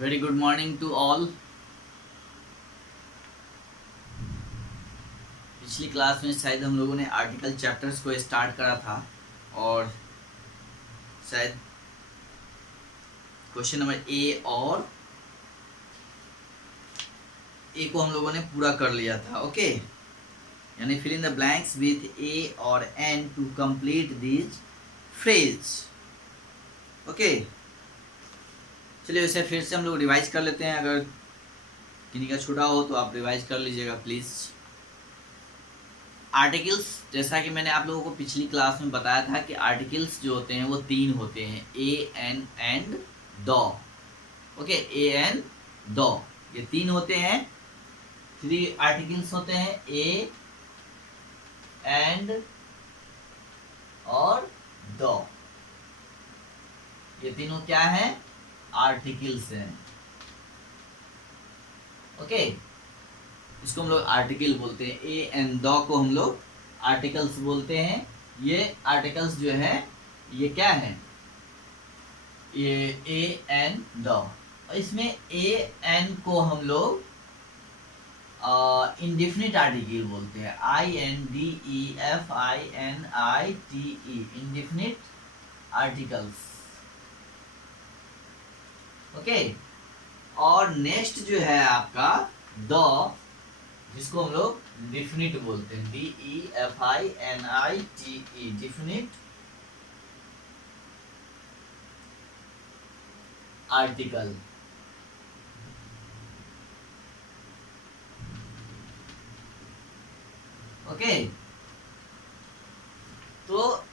Very good morning to all. पिछली class में शायद हम लोगों ने आर्टिकल चैप्टर्स को स्टार्ट करा था और शायद क्वेश्चन नंबर ए और ए को हम लोगों ने पूरा कर लिया था। ओके, यानी fill in the blanks with a और an to complete this phrase. Okay, चलिए उसे फिर से हम लोग रिवाइज कर लेते हैं। अगर किन्हीं का छूटा हो तो आप रिवाइज कर लीजिएगा प्लीज़। आर्टिकल्स, जैसा कि मैंने आप लोगों को पिछली क्लास में बताया था कि आर्टिकल्स जो होते हैं वो तीन होते हैं, a an and the. Okay, a an the, ये तीन होते हैं। थ्री आर्टिकल्स होते हैं, ए एंड और द। ये तीनों क्या है? आर्टिकल्स हैं। ओके, इसको हम लोग आर्टिकल बोलते हैं। ए एंड द को हम लोग आर्टिकल्स बोलते हैं। ये आर्टिकल्स जो है ये क्या है? ये ए एंड द। और इसमें ए एन को हम लोग इंडेफिनिट आर्टिकल बोलते हैं। I N D E F I N I T E, indefinite articles. Okay, और नेक्स्ट जो है आपका द, जिसको हम लोग डिफिनिट बोलते हैं, D E F I N I T E, definite article. Okay, तो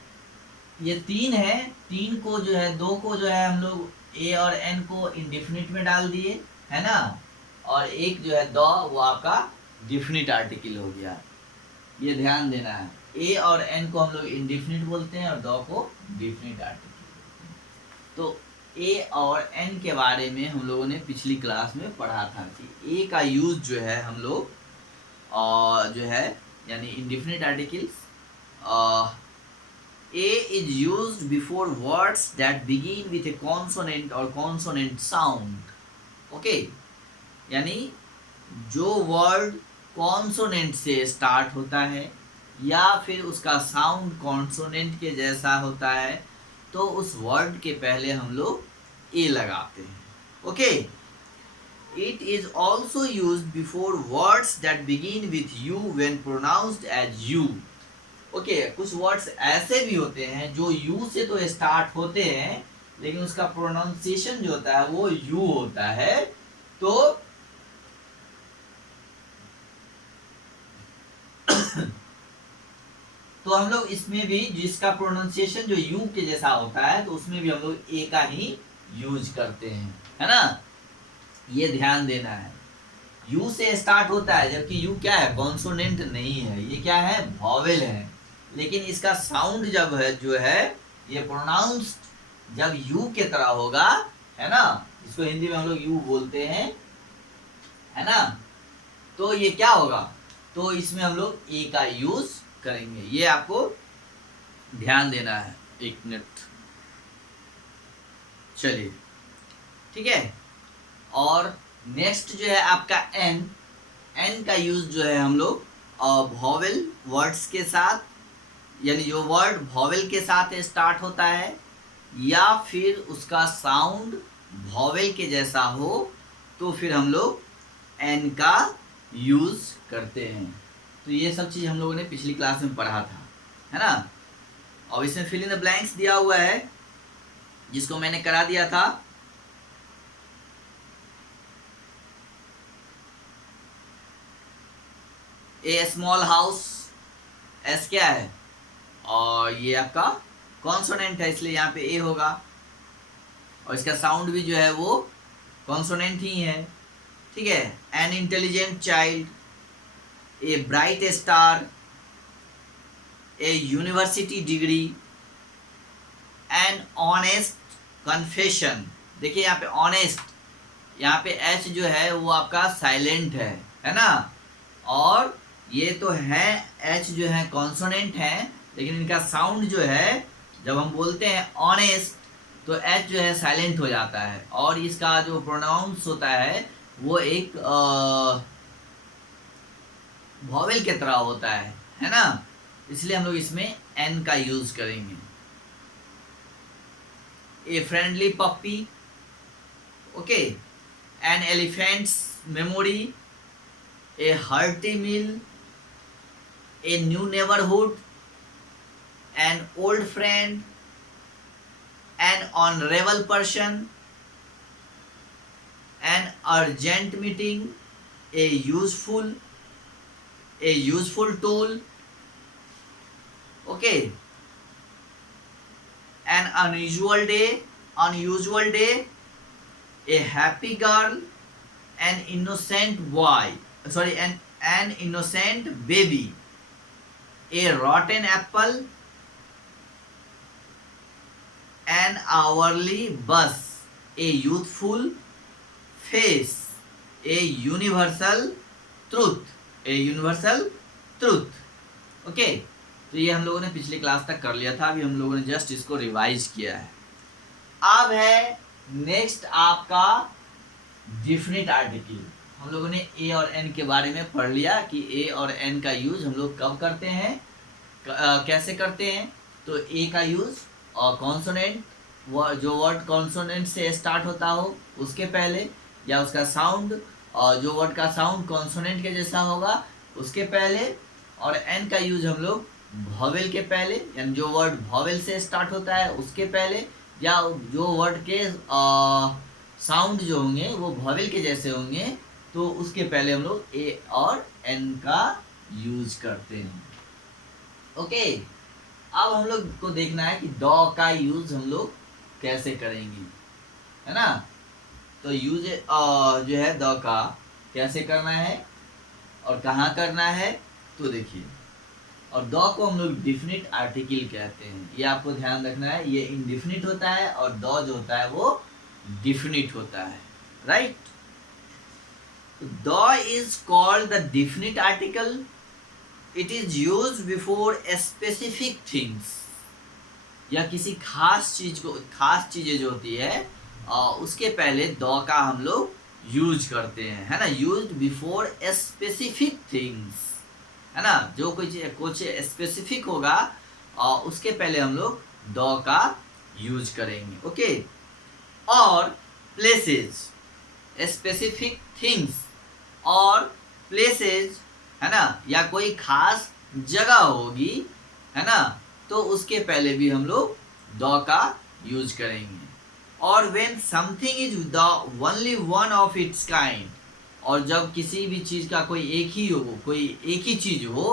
ये तीन है। तीन को जो है, दो को जो है हम लोग ए और एन को इंडेफिनिट में डाल दिए, है ना। और एक जो है द, वो आपका डिफिनिट आर्टिकल हो गया। ये ध्यान देना है, ए और एन को हम लोग इंडेफिनिट बोलते हैं और द को डिफिनिट आर्टिकल। तो ए और एन के बारे में हम लोगों ने पिछली क्लास में पढ़ा था कि ए का यूज जो है हम लोग जो है यानी indefinite articles, A is used before words that begin with a consonant or consonant sound. Okay, यानी जो वर्ड कॉन्सोनेंट से स्टार्ट होता है या फिर उसका साउंड कॉन्सोनेंट के जैसा होता है, तो उस वर्ड के पहले हम लोग ए लगाते हैं। Okay, it is also used before words that begin with U when pronounced as U. Okay, कुछ वर्ड्स ऐसे भी होते हैं जो यू से तो स्टार्ट होते हैं लेकिन उसका प्रोनाउंसिएशन जो होता है वो यू होता है। तो तो हम लोग इसमें भी जिसका प्रोनाउंसिएशन जो यू के जैसा होता है तो उसमें भी हम लोग ए का ही यूज करते हैं, है ना। ये ध्यान देना है, यू से स्टार्ट होता है जबकि यू क्या है? कॉन्सोनेंट नहीं है, ये क्या है? वॉवेल है। लेकिन इसका साउंड जब है जो है ये प्रोनाउंस्ड जब यू के तरह होगा, है ना, इसको हिंदी में हम लोग यू बोलते हैं, है ना। तो ये क्या होगा? तो इसमें हम लोग ए का यूज करेंगे। ये आपको ध्यान देना है। एक मिनट, चलिए ठीक है। और नेक्स्ट जो है आपका एन। एन का यूज जो है हम लोग वॉवेल वर्ड्स के साथ, यानी जो वर्ड वॉवेल के साथ स्टार्ट होता है या फिर उसका साउंड वॉवेल के जैसा हो, तो फिर हम लोग एन का यूज करते हैं। तो ये सब चीज़ हम लोगों ने पिछली क्लास में पढ़ा था, है ना। और इसमें फिल इन द ब्लैंक्स दिया हुआ है जिसको मैंने करा दिया था। ए स्मॉल हाउस, एस क्या है? और ये आपका कॉन्सोनेंट है इसलिए यहाँ पे ए होगा, और इसका साउंड भी जो है वो कॉन्सोनेंट ही है, ठीक है। An intelligent child, a bright star, A university degree, an honest confession. देखिए यहाँ पे ऑनेस्ट, यहाँ पे एच जो है वो आपका साइलेंट है ना। और ये तो है एच जो है कॉन्सोनेंट है, लेकिन इनका साउंड जो है जब हम बोलते हैं ऑनेस्ट तो एच जो है साइलेंट हो जाता है और इसका जो प्रोनाउंस होता है वो एक वॉवेल की तरह होता है ना, इसलिए हम लोग इसमें एन का यूज करेंगे। A friendly puppy, okay, an elephant's memory, a hearty meal, a new neighbourhood, an old friend, an honourable person, an urgent meeting, a useful tool, okay, an unusual day, a happy girl, an innocent baby, a rotten apple, an hourly bus, a youthful face, a universal truth, okay. तो ये हम लोगों ने पिछली class तक कर लिया था, अभी हम लोगों ने जस्ट इसको रिवाइज किया है। अब है नेक्स्ट आपका डिफिनिट आर्टिकल। हम लोगों ने ए और एन के बारे में पढ़ लिया कि ए और एन का यूज हम लोग कब करते हैं, कैसे करते हैं। तो ए का यूज और कॉन्सोनेंट, जो वर्ड कॉन्सोनेंट से स्टार्ट होता हो उसके पहले, या उसका साउंड और जो वर्ड का साउंड कॉन्सोनेंट के जैसा होगा उसके पहले। और एन का यूज हम लोग वॉवेल के पहले, यानी जो वर्ड वॉवेल से स्टार्ट होता है उसके पहले, या जो वर्ड के साउंड जो होंगे वो वॉवेल के जैसे होंगे तो उसके पहले हम लोग ए और एन का यूज करते हैं। ओके, अब हम लोग को देखना है कि द का यूज हम लोग कैसे करेंगे, है ना। तो यूज जो है द का कैसे करना है और कहाँ करना है, तो देखिए। और द को हम लोग डिफिनिट आर्टिकल कहते हैं, ये आपको ध्यान रखना है। ये इनडिफिनिट होता है और द जो होता है वो डिफिनिट होता है, right. The is called the definite article, it is use before specific things, या किसी खास चीजें जो होती है उसके पहले द का हम लोग यूज करते हैं, है ना। यूज बिफोर स्पेसिफिक थिंग्स, है ना। जो कुछ स्पेसिफिक होगा उसके पहले हम लोग द का यूज करेंगे, ओके। और प्लेसेज, स्पेसिफिक थिंग्स और प्लेसेज, है ना, या कोई खास जगह होगी, है ना, तो उसके पहले भी हम लोग द का यूज करेंगे। और when something is the only one of its kind, और जब किसी भी चीज का कोई एक ही चीज हो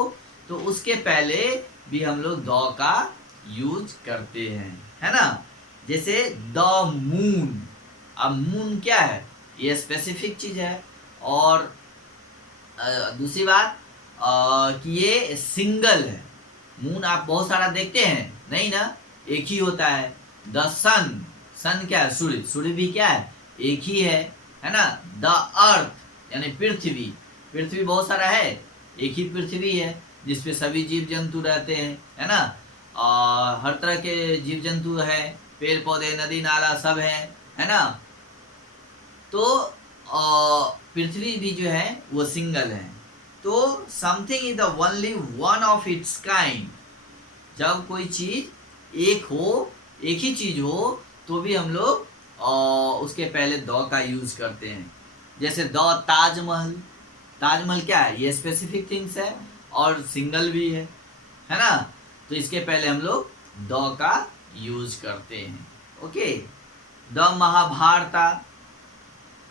तो उसके पहले भी हम लोग द का यूज करते हैं, है ना। जैसे द मून, अब मून क्या है, ये स्पेसिफिक चीज है। और दूसरी बात कि ये सिंगल है। मून आप बहुत सारा देखते हैं नहीं ना, एक ही होता है। द सन क्या है, सूर्य भी क्या है, एक ही है ना। द अर्थ यानी पृथ्वी बहुत सारा है, एक ही पृथ्वी है जिसपे सभी जीव जंतु रहते हैं, है ना। हर तरह के जीव जंतु है, पेड़ पौधे नदी नाला सब है ना। तो पृथ्वी भी जो है वो सिंगल है। तो something is the only one of its kind, जब कोई चीज एक ही चीज हो तो भी हम लोग उसके पहले द का यूज करते हैं। जैसे द ताजमहल क्या है, ये स्पेसिफिक थिंग्स है और सिंगल भी है ना। तो इसके पहले हम लोग द का यूज करते हैं, ओके। द महाभारत,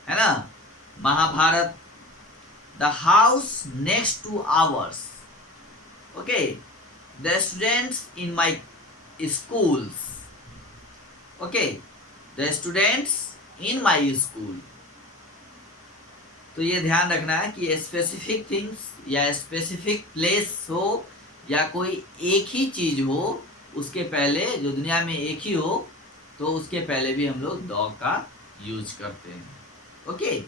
है ना, Mahabharata. The house next to ours, okay. The students in my schools, okay, the students in my school। तो ये ध्यान रखना है कि स्पेसिफिक थिंग्स या स्पेसिफिक प्लेस हो या कोई एक ही चीज हो उसके पहले, जो दुनिया में एक ही हो तो उसके पहले भी हम लोग द का यूज करते हैं, ओके।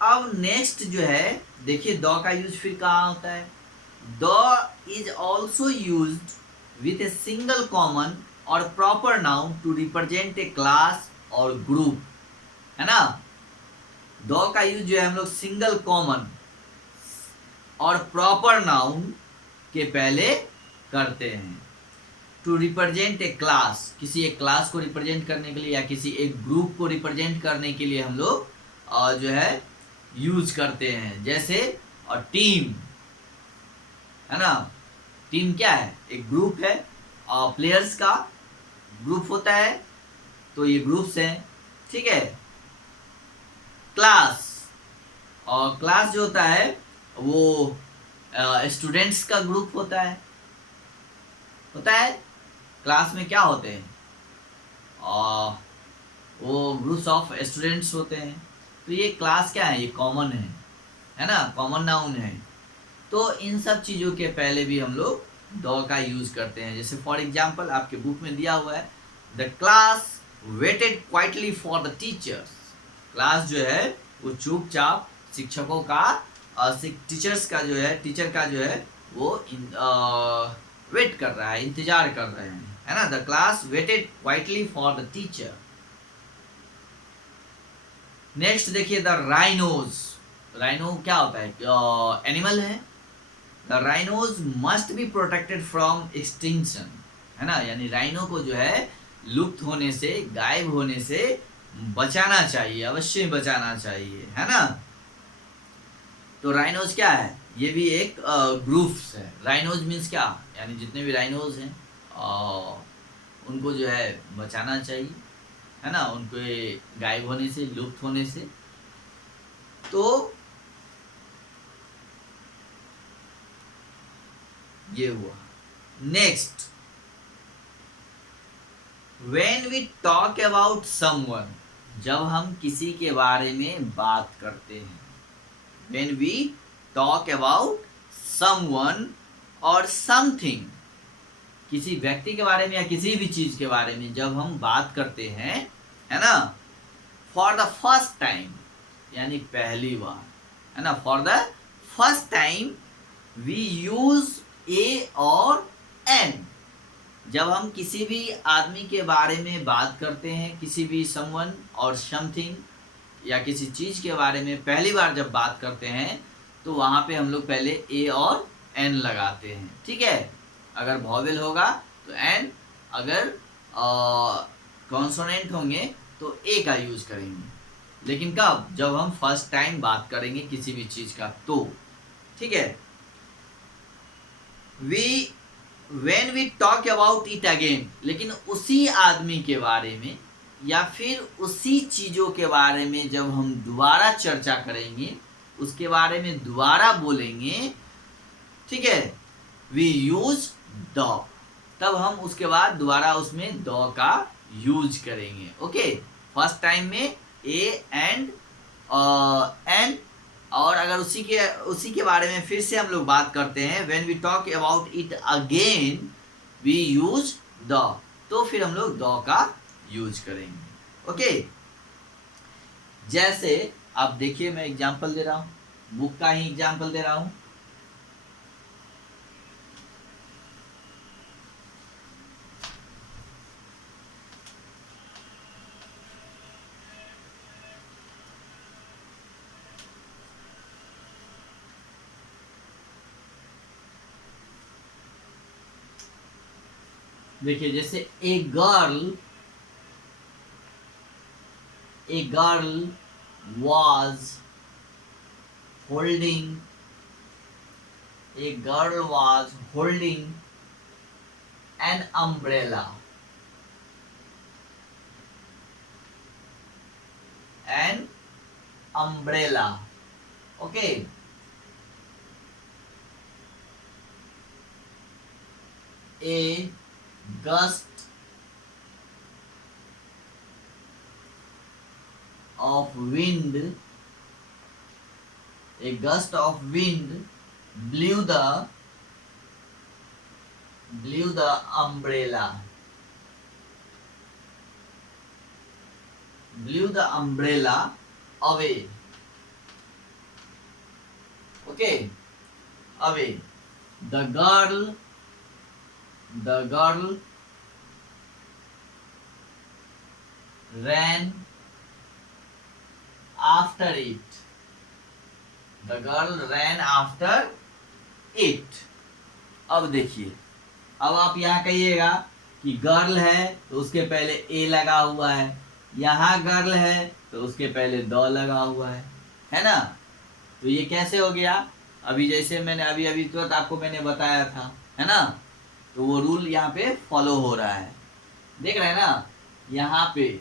अब नेक्स्ट जो है देखिए, द का यूज फिर कहाँ होता है। The is also used with a single common और proper noun to represent a class और ग्रुप, है ना। द का यूज जो है हम लोग सिंगल कॉमन और प्रॉपर नाउन के पहले करते हैं। टू रिप्रेजेंट ए क्लास, किसी एक क्लास को रिप्रेजेंट करने के लिए या किसी एक ग्रुप को रिप्रेजेंट करने के लिए हम लोग जो है यूज करते हैं। जैसे टीम, है ना। टीम क्या है, एक ग्रुप है, प्लेयर्स का ग्रुप होता है, तो ये ग्रुप्स हैं, ठीक है। क्लास, और क्लास जो होता है वो स्टूडेंट्स का ग्रुप होता है। क्लास में क्या होते हैं, वो ग्रुप्स ऑफ स्टूडेंट्स होते हैं। तो ये क्लास क्या है, ये कॉमन है ना, कॉमन नाउन है। तो इन सब चीज़ों के पहले भी हम लोग द का यूज करते हैं। जैसे फॉर एग्जाम्पल आपके बुक में दिया हुआ है, the class waited quietly for the teachers. Class जो है वो चुपचाप शिक्षकों का टीचर्स का जो है, टीचर का जो है वो वेट कर रहा है, इंतजार कर रहे हैं, है ना। The class waited quietly for the teacher. Next देखिए, द राइनोज। राइनो क्या होता है, एनिमल है। The rhinos must be protected from extinction, है ना। यानी राइनो को जो है लुप्त होने से, गायब होने से बचाना चाहिए, अवश्य बचाना चाहिए, है ना। तो राइनोज क्या है, ये भी एक ग्रुप्स है। राइनोज मीन्स क्या, यानी जितने भी राइनोज हैं उनको जो है बचाना चाहिए, है ना, उनके गायब होने से, लुप्त होने से। तो ये हुआ। Next, when we talk about someone, जब हम किसी के बारे में बात करते हैं। When we talk about someone और समथिंग, किसी व्यक्ति के बारे में या किसी भी चीज के बारे में जब हम बात करते हैं, है ना, फॉर द फर्स्ट टाइम, यानी पहली बार, है ना, for the first time we use a और एन। जब हम किसी भी आदमी के बारे में बात करते हैं, किसी भी समवन और समथिंग या किसी चीज के बारे में पहली बार जब बात करते हैं, तो वहां पे हम लोग पहले ए और एन लगाते हैं, ठीक है। अगर वॉवेल होगा तो एन, अगर कॉन्सोनेंट होंगे तो ए का यूज करेंगे। लेकिन कब, जब हम फर्स्ट टाइम बात करेंगे किसी भी चीज का, तो ठीक है। When we talk about it again, लेकिन उसी आदमी के बारे में या फिर उसी चीजों के बारे में जब हम दोबारा चर्चा करेंगे, उसके बारे में दोबारा बोलेंगे, ठीक है, वी यूज द, तब हम उसके बाद दोबारा उसमें द का यूज करेंगे। ओके, फर्स्ट टाइम में ए एंड एन, और अगर उसी के बारे में फिर से हम लोग बात करते हैं, when we talk about it again we use the, तो फिर हम लोग द का यूज करेंगे। ओके, जैसे आप देखिए, मैं एग्जांपल दे रहा हूं, बुक का ही एग्जांपल दे रहा हूं। देखिए, जैसे a girl was holding an umbrella. Okay, a gust of wind blew the umbrella away. Okay, away. The girl ran after it. The girl ran after it. अब देखिए, अब आप यहाँ कहिएगा कि गर्ल है तो उसके पहले ए लगा हुआ है, यहाँ गर्ल है तो उसके पहले द लगा हुआ है ना। तो ये कैसे हो गया? अभी जैसे मैंने अभी अभी तुरंत आपको मैंने बताया था, है ना। तो वो रूल यहाँ पे फॉलो हो रहा है, देख रहे हैं ना। यहाँ पे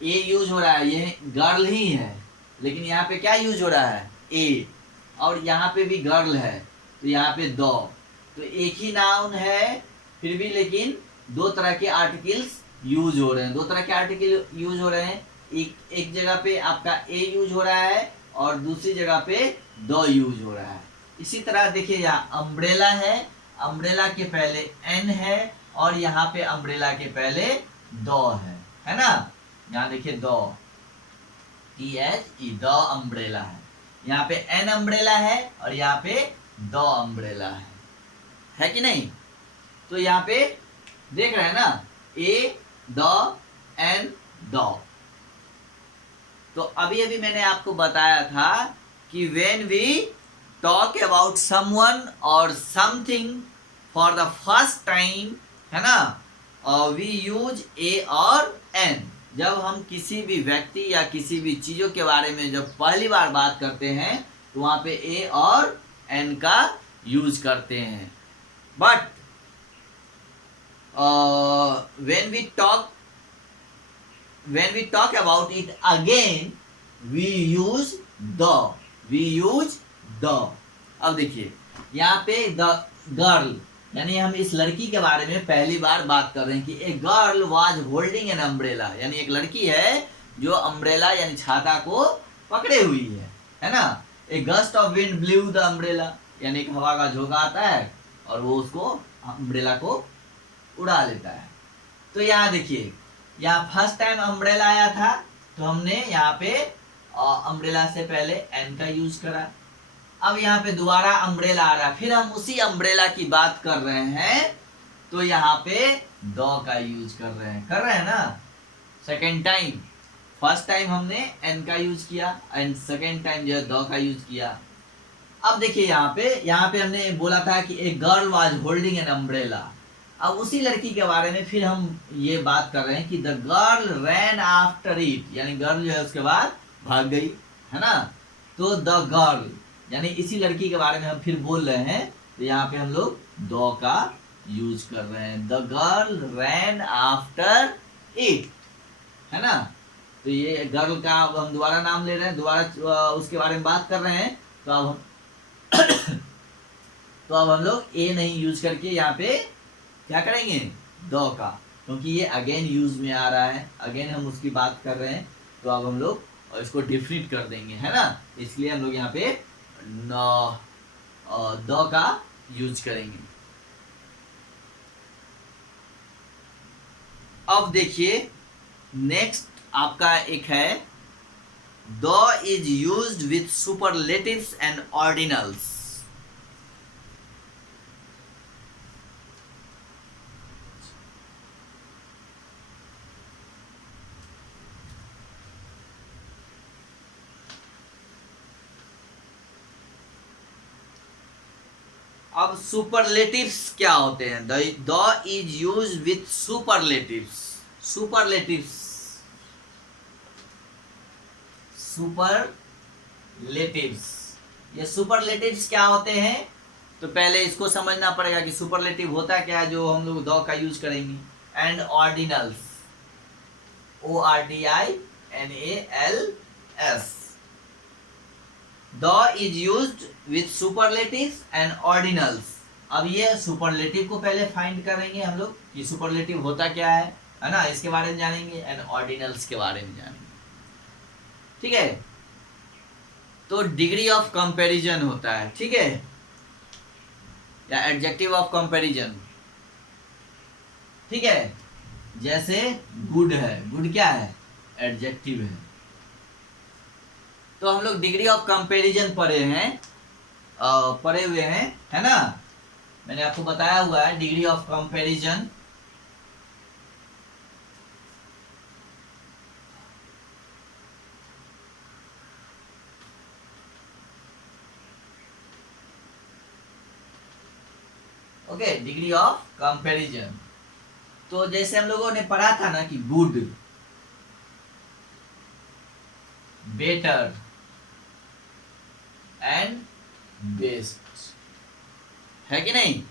ए यूज हो रहा है, ये गर्ल ही है, लेकिन यहाँ पे क्या यूज हो रहा है? ए। और यहाँ पे भी गर्ल है तो यहाँ पे द। तो एक ही नाउन है फिर भी, लेकिन दो तरह के आर्टिकल्स यूज हो रहे हैं, दो तरह के आर्टिकल यूज हो रहे हैं। एक जगह पे आपका ए यूज हो रहा है और दूसरी जगह पे द यूज हो रहा है। इसी तरह देखिए, यहाँ अम्ब्रेला है, अम्ब्रेला के पहले एन है और यहाँ पे अम्ब्रेला के पहले द है ना। यहाँ देखिए द, THE, द अम्ब्रेला है। यहाँ पे एन अम्ब्रेला है और यहाँ पे द अम्ब्रेला है कि नहीं। तो यहाँ पे देख रहे हैं ना, ए, द, एन, द। तो अभी अभी मैंने आपको बताया था कि when we talk about someone और something for the first time, है ना, वी यूज ए और एन। जब हम किसी भी व्यक्ति या किसी भी चीजों के बारे में जब पहली बार बात करते हैं तो वहां पे ए और एन का यूज करते हैं। But when we talk about it again, we use the। अब देखिए, यहाँ पे द गर्ल, यानी हम इस लड़की के बारे में पहली बार बात कर रहे हैं कि a girl was holding an umbrella, यानी एक लड़की है जो अम्ब्रेला यानी छाता को पकड़े हुई है ना। A gust of wind blew the umbrella, यानी एक हवा का झोंका आता है और वो उसको अम्ब्रेला को उड़ा लेता है। तो यहाँ देखिए, यहाँ फर्स्ट टाइम अम्ब्रेला आया था तो हमने यहाँ पे अम्ब्रेला से पहले एन का यूज करा। अब यहाँ पे दोबारा अम्ब्रेला आ रहा है, फिर हम उसी अम्ब्रेला की बात कर रहे हैं तो यहाँ पे द का यूज कर रहे हैं ना। सेकेंड टाइम, फर्स्ट टाइम हमने एन का यूज किया एंड सेकेंड टाइम जो है द का यूज किया। अब देखिए, यहाँ पे हमने बोला था कि a girl was holding an umbrella. अब उसी लड़की के बारे में फिर हम ये बात कर रहे हैं कि the girl rain after it, यानी गर्ल जो है उसके बाद भाग गई, है ना। तो द गर्ल यानी इसी लड़की के बारे में हम फिर बोल रहे हैं तो यहाँ पे हम लोग द का यूज कर रहे हैं। The girl rain after it, है ना। तो ये गर्ल का अब हम दोबारा नाम ले रहे हैं, दोबारा उसके बारे में बात कर रहे हैं। तो अब हम तो अब हम लोग ए नहीं यूज करके यहाँ पे क्या करेंगे? द का, क्योंकि ये अगेन यूज में आ रहा है, अगेन हम उसकी बात कर रहे हैं तो अब हम लोग इसको डिफरेंट कर देंगे, है ना। इसलिए हम लोग यहाँ पे द का यूज करेंगे। अब देखिए, नेक्स्ट आपका एक है the is used with superlatives and ordinals. अब सुपरलेटिव्स क्या होते हैं? The is use with superlatives. ये सुपरलेटिव्स क्या होते हैं? तो पहले इसको समझना पड़ेगा कि सुपरलेटिव होता क्या है जो हम लोग द का यूज करेंगे। And ordinals, ORDINALS। The is used with superlatives and ordinals. अब ये सुपरलेटिव को पहले फाइंड करेंगे हम लोग कि सुपरलेटिव होता क्या है ना, इसके बारे में जानेंगे एंड ऑर्डिनल्स के बारे में जानेंगे, ठीक है। तो डिग्री ऑफ कंपैरिजन होता है, ठीक है, या एडजेक्टिव ऑफ कंपैरिजन, ठीक है। जैसे गुड है, गुड क्या है? एडजेक्टिव है। तो हम लोग डिग्री ऑफ कंपैरिजन पढ़े हुए हैं, है ना। मैंने आपको बताया हुआ है degree of comparison. Okay, degree of comparison. तो जैसे हम लोगों ने पढ़ा था ना कि गुड, बेटर एंड बेस्ट, है कि नहीं?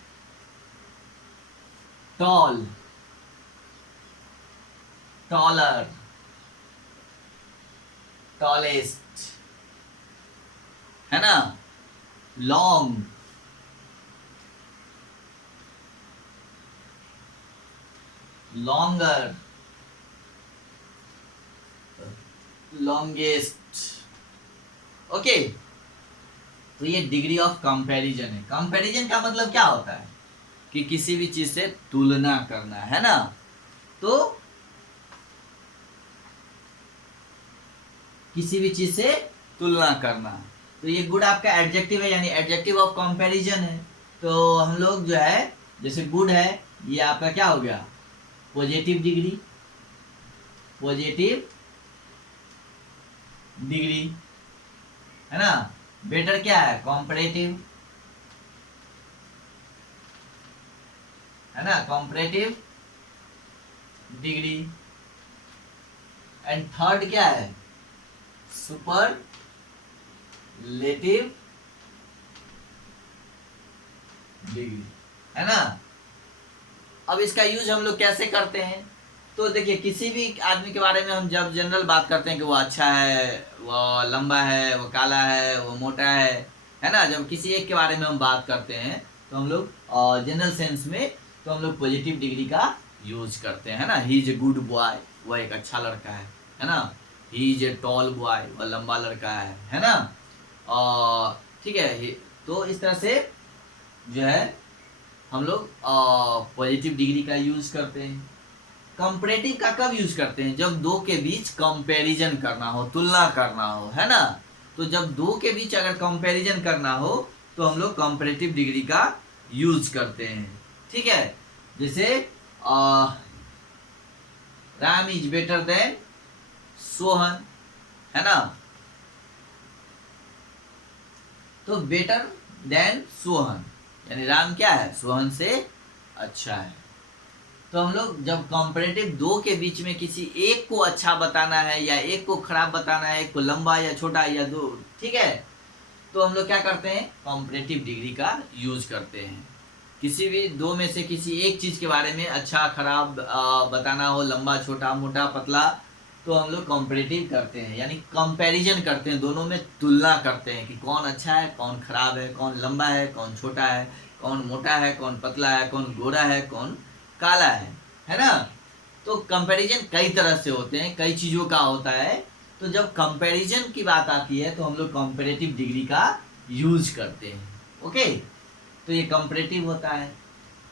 टॉल, टॉलर, टॉलेस्ट, है ना? Long, longer, longest. ओके, तो ये डिग्री ऑफ कंपैरिजन है। कंपैरिजन का मतलब क्या होता है कि किसी भी चीज से तुलना करना, है ना? तो किसी भी चीज से तुलना करना, तो ये गुड आपका एडजेक्टिव है, यानी एडजेक्टिव ऑफ कंपैरिजन है। तो हम लोग जो है, जैसे गुड है, ये आपका क्या हो गया? पॉजिटिव डिग्री, पॉजिटिव डिग्री, है ना? बेटर क्या है? कॉम्परेटिव, है ना? Comparative degree. एंड थर्ड क्या है? सुपरलेटिव डिग्री, है ना? अब इसका यूज हम लोग कैसे करते हैं? तो देखिए, किसी भी आदमी के बारे में हम जब जनरल बात करते हैं कि वो अच्छा है, वो लंबा है, वो काला है, वो मोटा है ना? जब किसी एक के बारे में हम बात करते हैं तो हम लोग जनरल सेंस में तो हम लोग पॉजिटिव डिग्री का यूज करते हैं ना? He is a good boy, वह एक अच्छा लड़का है ना? He is a tall boy, वह लंबा लड़का है ना? ठीक है। तो इस तरह से जो है हम लोग पॉजिटिव डिग्री का यूज करते हैं। कंपैरेटिव का कब यूज करते हैं? जब दो के बीच कंपैरिजन करना हो, तुलना करना हो, है ना? तो जब दो के बीच अगर कंपैरिजन करना हो तो हम लोग कंपैरेटिव डिग्री का यूज करते हैं, ठीक है? जैसे Ram is better than Sohan, है ना? तो बेटर देन सोहन यानी राम क्या है? सोहन से अच्छा है। तो हम लोग जब कंपैरेटिव दो के बीच में किसी एक को अच्छा बताना है या एक को खराब बताना है, एक को लंबा या छोटा या दो, ठीक है? तो हम लोग क्या करते हैं? कंपैरेटिव डिग्री का यूज करते हैं। किसी भी दो में से किसी एक चीज के बारे में अच्छा खराब बताना हो, लंबा छोटा मोटा पतला, तो हम लोग कंपैरेटिव करते हैं, यानी कंपैरिजन करते हैं, दोनों में तुलना करते हैं कि कौन अच्छा है, कौन खराब है, कौन लंबा है, कौन छोटा है, कौन मोटा है, कौन पतला है, कौन गोरा है, कौन काला है ना? तो कंपैरिजन कई तरह से होते हैं, कई चीज़ों का होता है। तो जब कंपैरिजन की बात आती है तो हम लोग कंपैरेटिव डिग्री का यूज करते हैं, ओके? तो ये कंपैरेटिव होता है।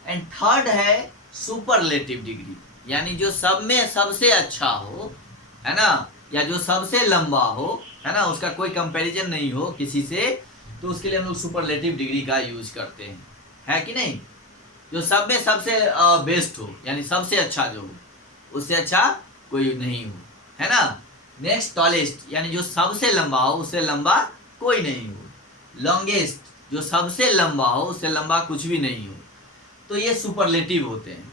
एंड थर्ड है सुपरलेटिव डिग्री, यानी जो सब में सबसे अच्छा हो, है ना? या जो सबसे लंबा हो, है ना? उसका कोई कंपैरिजन नहीं हो किसी से, तो उसके लिए हम लोग सुपरलेटिव डिग्री का यूज करते हैं, है कि नहीं? जो सब में सबसे बेस्ट हो, यानी सबसे अच्छा जो हो, उससे अच्छा कोई नहीं हो, है ना? नेक्स्ट टॉलेस्ट, यानी जो सबसे लंबा हो उससे लंबा कोई नहीं हो। लॉन्गेस्ट, जो सबसे लंबा हो उससे लंबा कुछ भी नहीं हो। तो ये सुपरलेटिव होते हैं।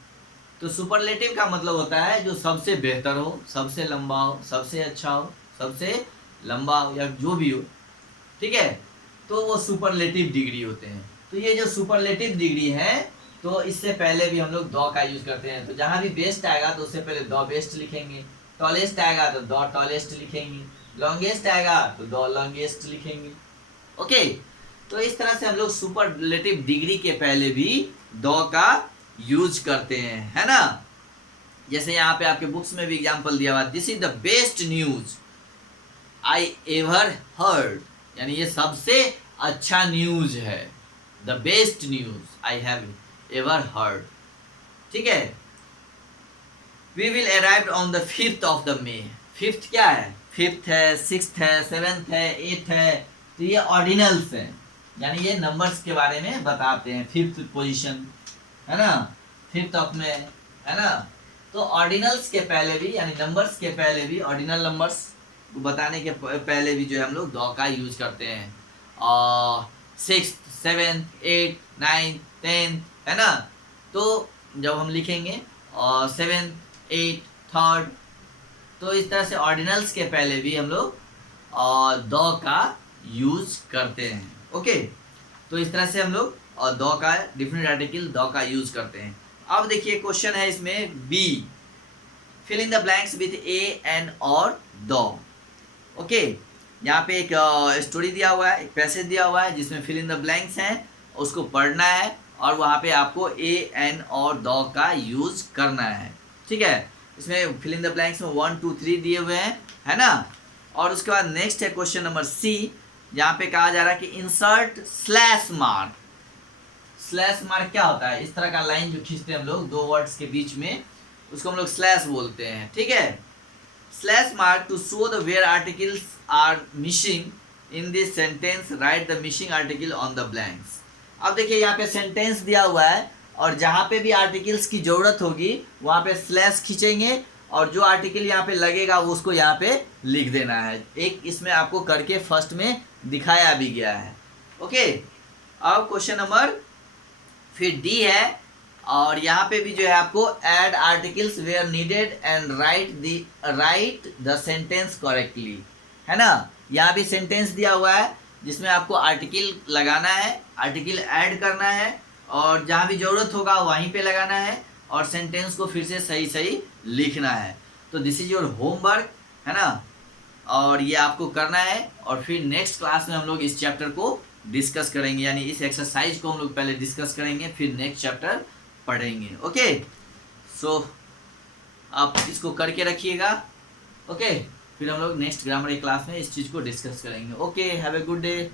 तो सुपरलेटिव का मतलब होता है जो सबसे बेहतर हो, सबसे लंबा हो, सबसे अच्छा हो, सबसे लंबा हो, या जो भी हो, ठीक है? तो वो सुपरलेटिव डिग्री होते हैं। तो ये जो सुपरलेटिव डिग्री है, तो इससे पहले भी हम लोग द का यूज करते हैं। तो जहां भी बेस्ट आएगा तो उससे पहले द बेस्ट लिखेंगे, टॉलेस्ट आएगा तो द टॉलेस्ट लिखेंगे, लॉन्गेस्ट आएगा तो द लॉन्गेस्ट लिखेंगे, ओके? तो इस तरह से हम लोग सुपरलेटिव डिग्री के पहले भी द का यूज करते हैं, है ना? जैसे यहाँ पे आपके बुक्स में भी एग्जांपल दिया हुआ, this is the best news I ever heard, यानी ये सबसे अच्छा न्यूज है, the best news I have ever heard, ठीक है? We will arrive on the 5th of the May. 5th क्या है? 5th है, 6th है, 7th है, 8th है। तो ये ऑर्डिनल्स हैं, यानी ये नंबर्स के बारे में बताते हैं। 5th पोजीशन, है ना? 5th ऑफ मे, है ना? तो ऑर्डिनल्स के पहले भी, यानी नंबर्स के पहले भी, ऑर्डिनल नंबर्स को बताने के पहले भी जो है हम लोग द का यूज करते हैं। 6th, 7th, 8th, 9th, 10th है ना। तो जब हम लिखेंगे 7, 8, 3rd, तो इस तरह से ऑर्डिनल्स के पहले भी हम लोग द का यूज करते हैं। ओके, तो इस तरह से हम लोग द का डिफरेंट आर्टिकल द का यूज करते हैं। अब देखिए क्वेश्चन है इसमें B, fill in the blanks with a, an और द। ओके, यहाँ पे एक स्टोरी दिया हुआ है, एक पैसेज दिया हुआ है जिसमें फिल इन द ब्लैंक्स हैं, उसको पढ़ना है और वहाँ पे आपको ए, एन और द का यूज करना है। ठीक है, इसमें फिल इन द ब्लैंक्स में 1, 2, 3 दिए हुए हैं, है ना। और उसके बाद नेक्स्ट है क्वेश्चन नंबर सी, जहाँ पे कहा जा रहा है कि insert slash mark. Slash mark क्या होता है? इस तरह का लाइन जो खींचते हैं हम लोग दो वर्ड्स के बीच में, उसको हम लोग स्लैश बोलते हैं। ठीक है, slash mark to show the where articles are missing in this sentence, write the missing article on the blanks. अब देखिए यहाँ पे सेंटेंस दिया हुआ है और जहाँ पे भी आर्टिकल्स की ज़रूरत होगी वहाँ पे स्लैश खींचेंगे और जो आर्टिकल यहाँ पे लगेगा वो उसको यहाँ पे लिख देना है। एक इसमें आपको करके फर्स्ट में दिखाया भी गया है। ओके, अब क्वेश्चन नंबर फिर डी है और यहाँ पे भी जो है आपको add articles where needed and write the sentence correctly, है ना। यहाँ भी सेंटेंस दिया हुआ है जिसमें आपको आर्टिकल लगाना है, आर्टिकल ऐड करना है और जहाँ भी ज़रूरत होगा वहीं पे लगाना है और सेंटेंस को फिर से सही सही लिखना है। तो दिस इज योर होमवर्क, है ना, और ये आपको करना है और फिर नेक्स्ट क्लास में हम लोग इस चैप्टर को डिस्कस करेंगे, यानी इस एक्सरसाइज को हम लोग पहले डिस्कस करेंगे फिर नेक्स्ट चैप्टर पढ़ेंगे। ओके, सो आप इसको करके रखिएगा। ओके, फिर हम लोग नेक्स्ट ग्रामर क्लास में इस चीज़ को डिस्कस करेंगे। Okay, have a good day.